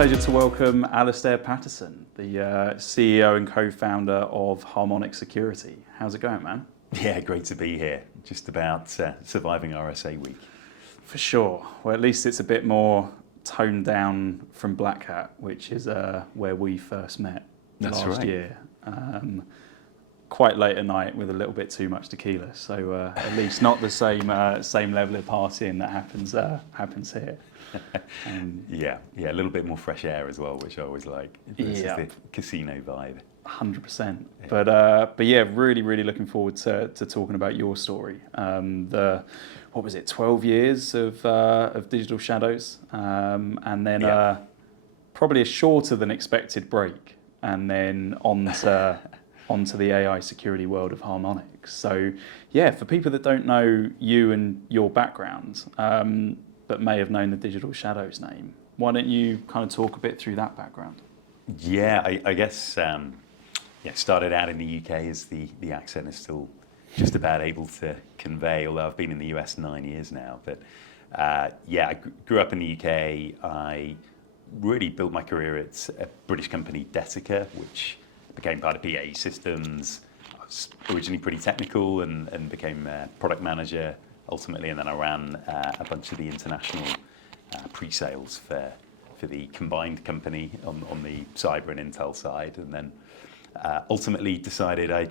pleasure to welcome Alastair Paterson, the CEO and co-founder of Harmonic Security. How's it going, man? Yeah, great to be here. Just about surviving RSA week. For sure. Well, at least it's a bit more toned down from BlackHat, which is where we first met last year. Quite late at night with a little bit too much tequila, so at least not the same level of partying that happens here. Yeah, a little bit more fresh air as well, which I always like. Versus the casino vibe. 100%. But yeah, really looking forward to talking about your story. What was it, 12 years of DigitalShadows, and then probably a shorter than expected break, and then onto the AI security world of Harmonic. So yeah, for people that don't know you and your background, but may have known the DigitalShadows name, why don't you kind of talk a bit through that background? Yeah, I guess started out in the UK as the accent is still just about able to convey, although I've been in the US 9 years now. But I grew up in the UK. I really built my career at a British company, Detica, which became part of BAE Systems. I was originally pretty technical and became a product manager ultimately, and then I ran a bunch of the international pre-sales for the combined company on the cyber and intel side, and then ultimately decided I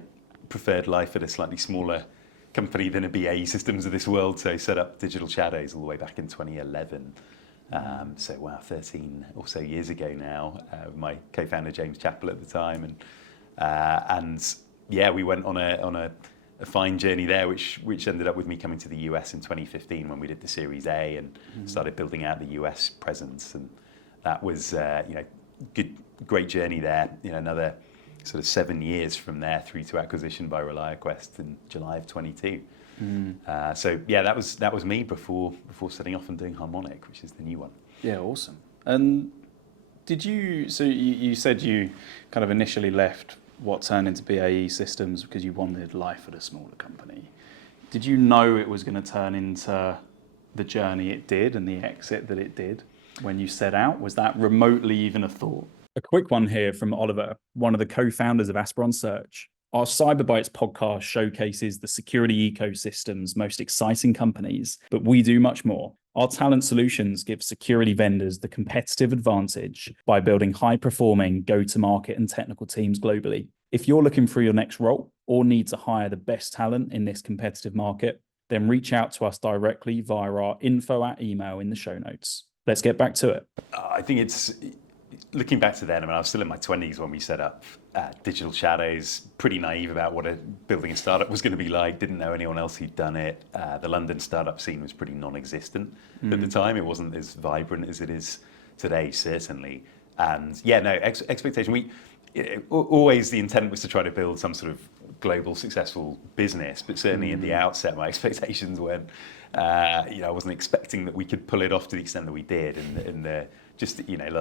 preferred life at a slightly smaller company than a BAE Systems of this world, so set up DigitalShadows all the way back in 2011. 13 or so years ago now, with my co-founder James Chappell at the time, and we went on a fine journey there, which ended up with me coming to the US in 2015 when we did the Series A and started building out the US presence, and that was great journey there. Another sort of 7 years from there through to acquisition by ReliaQuest in July of 22. That was me before setting off and doing Harmonic, which is the new one. Yeah, awesome. And you said you kind of initially left what turned into BAE Systems because you wanted life at a smaller company. Did you know it was going to turn into the journey it did and the exit that it did when you set out? Was that remotely even a thought? A quick one here from Oliver, one of the co-founders of Asperon Search. Our CyberBytes podcast showcases the security ecosystem's most exciting companies, but we do much more. Our talent solutions give security vendors the competitive advantage by building high-performing go-to-market and technical teams globally. If you're looking for your next role or need to hire the best talent in this competitive market, then reach out to us directly via our info@email in the show notes. Let's get back to it. I think it's looking back to then. I mean, I was still in my 20s when we set up DigitalShadows, pretty naive about what building a startup was going to be like. Didn't know anyone else who'd done it. The London startup scene was pretty non-existent at the time. It wasn't as vibrant as it is today, certainly. And expectation. Always the intent was to try to build some sort of global successful business, but certainly in the outset, my expectations weren't. I wasn't expecting that we could pull it off to the extent that we did, and the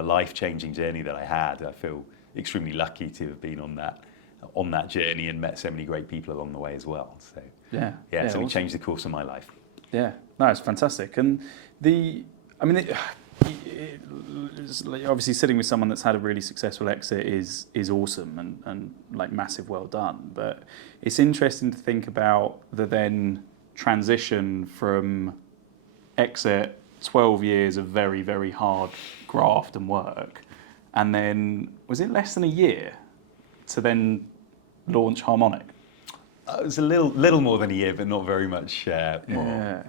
life-changing journey that I had. I feel extremely lucky to have been on that journey and met so many great people along the way as well. So it's really changed the course of my life. Yeah, no, it's fantastic. And obviously sitting with someone that's had a really successful exit is awesome and like massive well done. But it's interesting to think about the then transition from exit, 12 years of very, very hard graft and work, and then was it less than a year to then launch Harmonic? It was a little more than a year, but not very much more.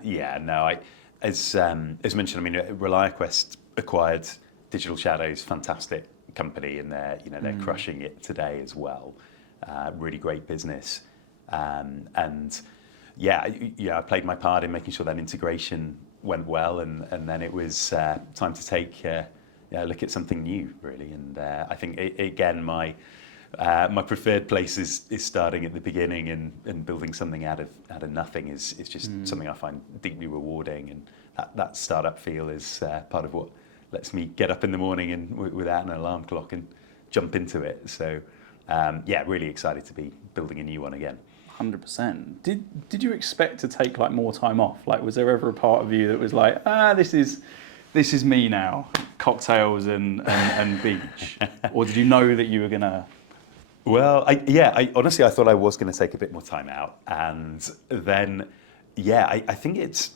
As mentioned, I mean, ReliaQuest acquired DigitalShadows, fantastic company, and they're crushing it today as well. Really great business, I played my part in making sure that integration went well, and then it was time to take a look at something new, really. And I think again, my preferred place is starting at the beginning and building something out of nothing is just something I find deeply rewarding, and that startup feel is part of what lets me get up in the morning and without an alarm clock and jump into it. So really excited to be building a new one again. 100%. Did you expect to take like more time off? Like, was there ever a part of you that was like, this is this is me now, cocktails and beach? Or did you know that you were going to? Well, I honestly, I thought I was going to take a bit more time out. And then, I think it's,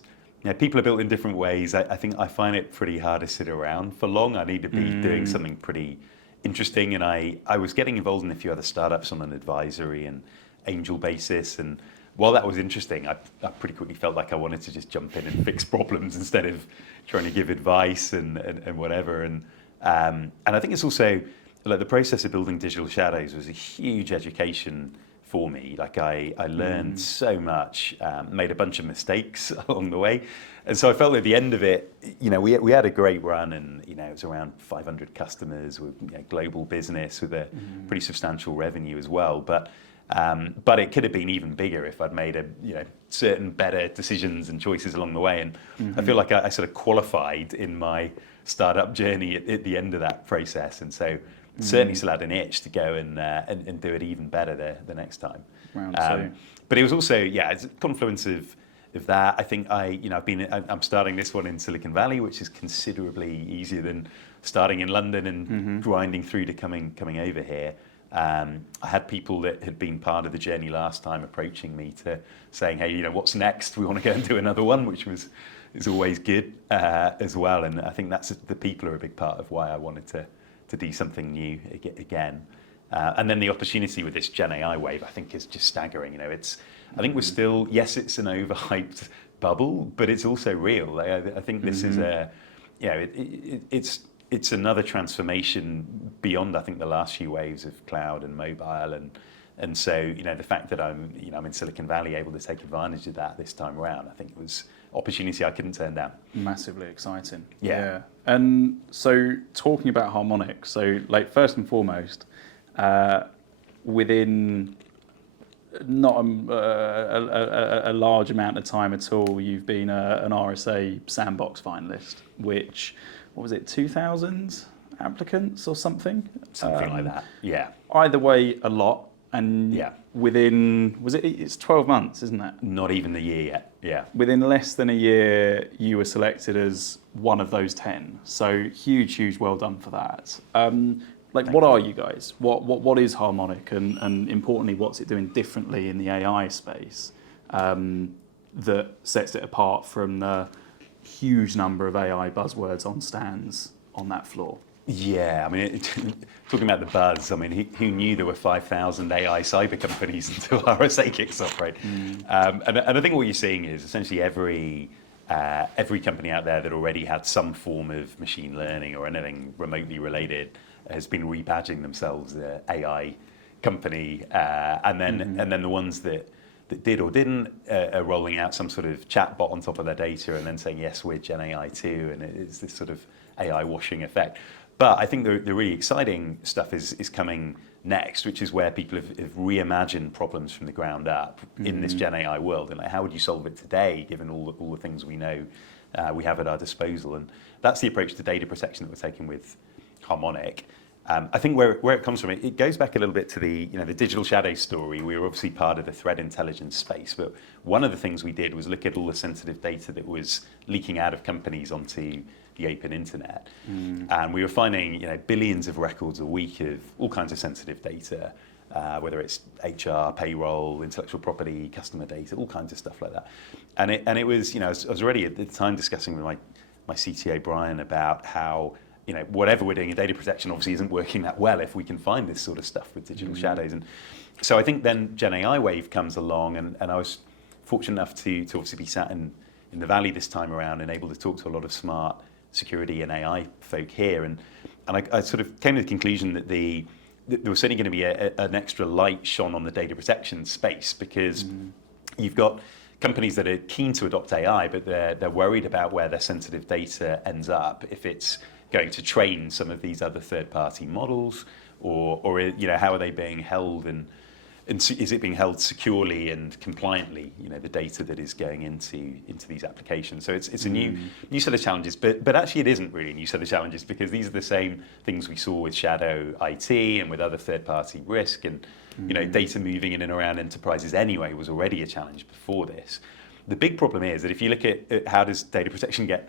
people are built in different ways. I think I find it pretty hard to sit around for long. I need to be doing something pretty interesting. And I was getting involved in a few other startups on an advisory and angel basis. And while that was interesting, I pretty quickly felt like I wanted to just jump in and fix problems instead of trying to give advice and whatever. And I think it's also, like, the process of building DigitalShadows was a huge education for me. Like, I learned so much, made a bunch of mistakes along the way. And so I felt at the end of it, we had a great run, and, it was around 500 customers with global business with a pretty substantial revenue as well. But it could have been even bigger if I'd made certain better decisions and choices along the way. And I feel like I sort of qualified in my startup journey at the end of that process. And so certainly still had an itch to go and do it even better the next time. But it was also, it's a confluence of that. I think I'm starting this one in Silicon Valley, which is considerably easier than starting in London and grinding through to coming over here. I had people that had been part of the journey last time approaching me to saying, hey, what's next? We want to go and do another one, which is always good as well. And I think the people are a big part of why I wanted to do something new again. And then the opportunity with this GenAI wave, I think, is just staggering. I think we're still, yes, it's an overhyped bubble, but it's also real. I think this is it's another transformation beyond, I think, the last few waves of cloud and mobile, and so the fact that I'm in Silicon Valley able to take advantage of that this time around, I think it was opportunity I couldn't turn down. Massively exciting. Yeah. And so talking about Harmonic, so like first and foremost, within not a large amount of time at all, you've been an RSA Sandbox finalist, which, what was it, 2,000 applicants or something? Something like that, yeah. Either way, a lot. And within, it's 12 months, isn't it? Not even a year yet, yeah. Within less than a year, you were selected as one of those 10. So huge, well done for that. What are you guys? What is Harmonic? And importantly, what's it doing differently in the AI space that sets it apart from the huge number of AI buzzwords on stands on that floor? Yeah, I mean, talking about the buzz, I mean, who knew there were 5,000 AI cyber companies until RSA kicks off, right? And I think what you're seeing is essentially every company out there that already had some form of machine learning or anything remotely related has been rebadging themselves an AI company, and then the ones that did or didn't are rolling out some sort of chatbot on top of their data and then saying, yes, we're GenAI too, and it's this sort of AI washing effect. But I think the really exciting stuff is coming next, which is where people have reimagined problems from the ground up in this GenAI world. And how would you solve it today, given all the things we know we have at our disposal? And that's the approach to data protection that we're taking with Harmonic. I think where it comes from, it goes back a little bit to the DigitalShadows story. We were obviously part of the threat intelligence space, but one of the things we did was look at all the sensitive data that was leaking out of companies onto the open internet. And we were finding billions of records a week of all kinds of sensitive data, whether it's HR, payroll, intellectual property, customer data, all kinds of stuff like that. And it was, I was already at the time discussing with my CTO Brian about how whatever we're doing in data protection obviously isn't working that well if we can find this sort of stuff with DigitalShadows. And so I think then GenAI wave comes along, and I was fortunate enough to obviously be sat in the Valley this time around and able to talk to a lot of smart security and AI folk here. And I sort of came to the conclusion that there was certainly going to be an extra light shone on the data protection space, because you've got companies that are keen to adopt AI, but they're worried about where their sensitive data ends up if it's going to train some of these other third-party models, or how are they being held, and is it being held securely and compliantly? The data that is going into these applications. So it's a new set of challenges, but actually it isn't really a new set of challenges, because these are the same things we saw with Shadow IT and with other third-party risk, and data moving in and around enterprises anyway was already a challenge before this. The big problem is that if you look at how does data protection get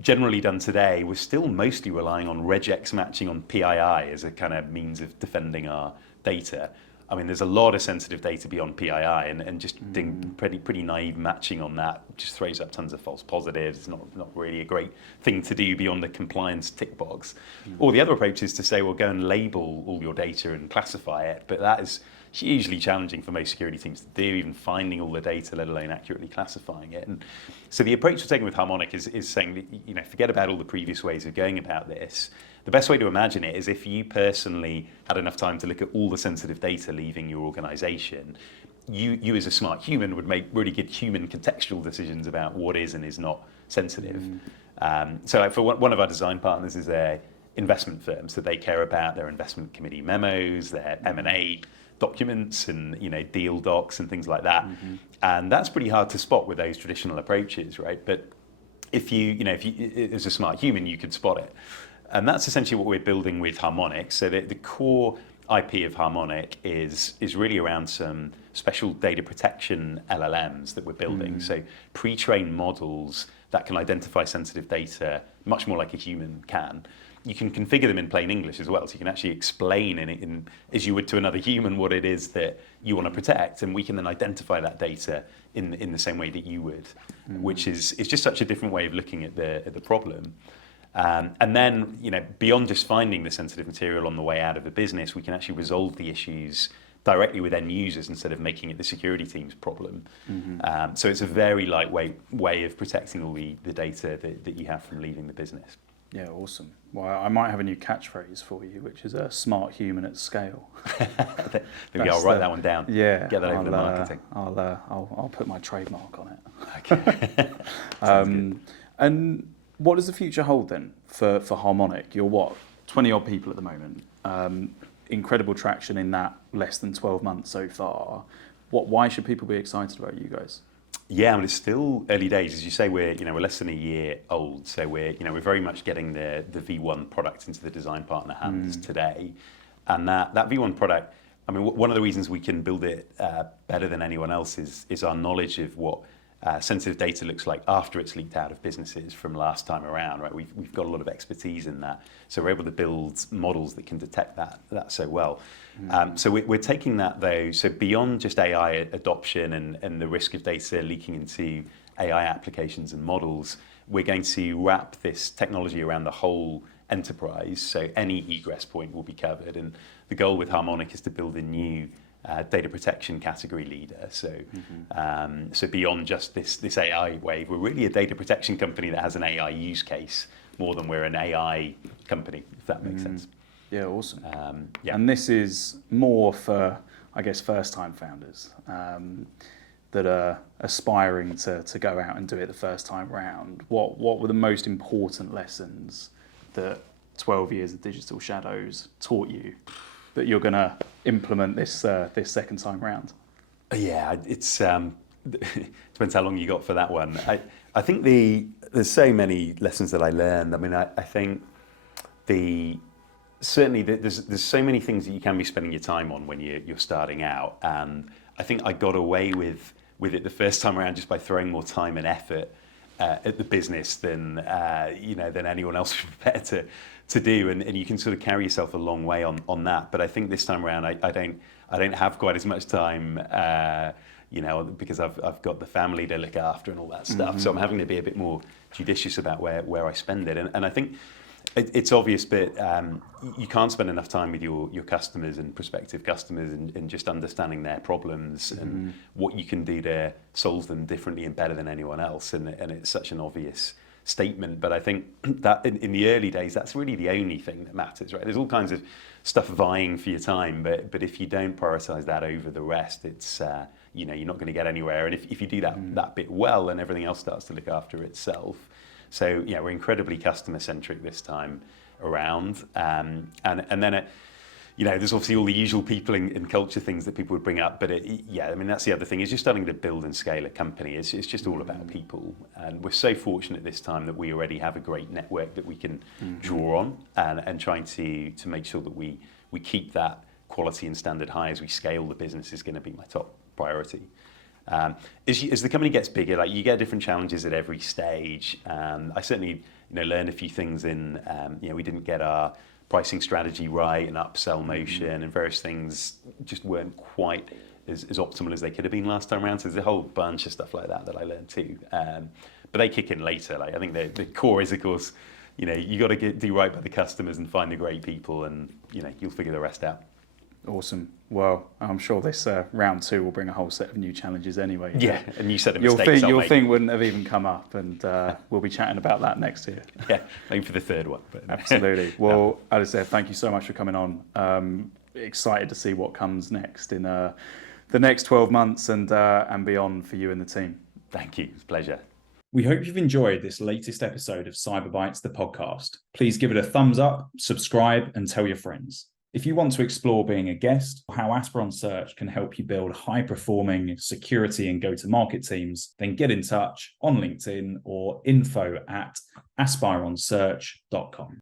generally done today, we're still mostly relying on regex matching on PII as a kind of means of defending our data. I mean, there's a lot of sensitive data beyond PII, and just doing pretty naive matching on that just throws up tons of false positives. It's not really a great thing to do beyond the compliance tick box. Or the other approach is to say, well, go and label all your data and classify it, but that is hugely challenging for most security teams to do, even finding all the data, let alone accurately classifying it. And so the approach we're taking with Harmonic is saying that, forget about all the previous ways of going about this. The best way to imagine it is if you personally had enough time to look at all the sensitive data leaving your organization, you as a smart human would make really good human contextual decisions about what is and is not sensitive. So like for one of our design partners is their investment firm, so they care about their investment committee memos, their M&A documents, and deal docs and things like that. And that's pretty hard to spot with those traditional approaches, right? But if you as a smart human, you could spot it. And that's essentially what we're building with Harmonic. So the core IP of Harmonic is really around some special data protection LLMs that we're building. So pre-trained models that can identify sensitive data much more like a human can. You can configure them in plain English as well, so you can actually explain as you would to another human what it is that you want to protect, and we can then identify that data in the same way that you would, which is just such a different way of looking at the problem. And then, beyond just finding the sensitive material on the way out of the business, we can actually resolve the issues directly with end users instead of making it the security team's problem. So it's a very lightweight way of protecting all the data that you have from leaving the business. Yeah, awesome. Well, I might have a new catchphrase for you, which is a smart human at scale. Maybe I'll write that one down. Yeah, get that over to marketing. I'll put my trademark on it. Okay. And what does the future hold then for Harmonic? You're 20 odd people at the moment. Incredible traction in that less than 12 months so far. Why should people be excited about you guys? Yeah, I mean, it's still early days. As you say, we're less than a year old, so we're very much getting the V1 product into the design partner hands today. And that V1 product, I mean, one of the reasons we can build it better than anyone else is our knowledge of what sensitive data looks like after it's leaked out of businesses from last time around, right? We've got a lot of expertise in that, so we're able to build models that can detect that so well. So we're taking that though, so beyond just AI adoption and the risk of data leaking into AI applications and models, we're going to wrap this technology around the whole enterprise, so any egress point will be covered. And the goal with Harmonic is to build a new data protection category leader. So, so beyond just this AI wave, we're really a data protection company that has an AI use case more than we're an AI company, if that makes sense. Yeah, awesome. Yeah. And this is more for, I guess, first-time founders that are aspiring to go out and do it the first time round. What were the most important lessons that 12 years of DigitalShadows taught you that you're going to implement this second time round? Yeah, it's depends how long you got for that one. I think there's so many lessons that I learned. I mean, I think certainly there's so many things that you can be spending your time on when you're starting out, and I think I got away with it the first time around just by throwing more time and effort at the business than anyone else would be prepared to do, and you can sort of carry yourself a long way on that. But I think this time around I don't have quite as much time, because I've got the family to look after and all that stuff. So I'm having to be a bit more judicious about where I spend it, and I think it's obvious, but you can't spend enough time with your customers and prospective customers and just understanding their problems and what you can do to solve them differently and better than anyone else. And it's such an obvious statement, but I think that in the early days, that's really the only thing that matters, right? There's all kinds of stuff vying for your time, but if you don't prioritize that over the rest, it's you're not going to get anywhere. And if you do that bit well, then everything else starts to look after itself. So yeah, we're incredibly customer centric this time around, and then there's obviously all the usual people and culture things that people would bring up, but I mean that's the other thing, is you're starting to build and scale a company. It's just all about people, and we're so fortunate this time that we already have a great network that we can draw on, and trying to make sure that we keep that quality and standard high as we scale the business is going to be my top priority. As the company gets bigger, like you get different challenges at every stage. I certainly learned a few things in, we didn't get our pricing strategy right and upsell motion and various things just weren't quite as optimal as they could have been last time around. So there's a whole bunch of stuff like that I learned too. But they kick in later. Like, I think the core is, of course, you got to do right by the customers and find the great people, and you'll figure the rest out. Awesome. Well, I'm sure this round 2 will bring a whole set of new challenges anyway. Yeah, and you said a mistake. Your thing wouldn't have even come up, and we'll be chatting about that next year. Yeah, maybe for the third one. But Absolutely. Well, Alastair, thank you so much for coming on. Excited to see what comes next in the next 12 months and beyond for you and the team. Thank you. It's a pleasure. We hope you've enjoyed this latest episode of CyberBytes, the podcast. Please give it a thumbs up, subscribe, and tell your friends. If you want to explore being a guest or how Aspiron Search can help you build high-performing security and go-to-market teams, then get in touch on LinkedIn or info@aspironsearch.com.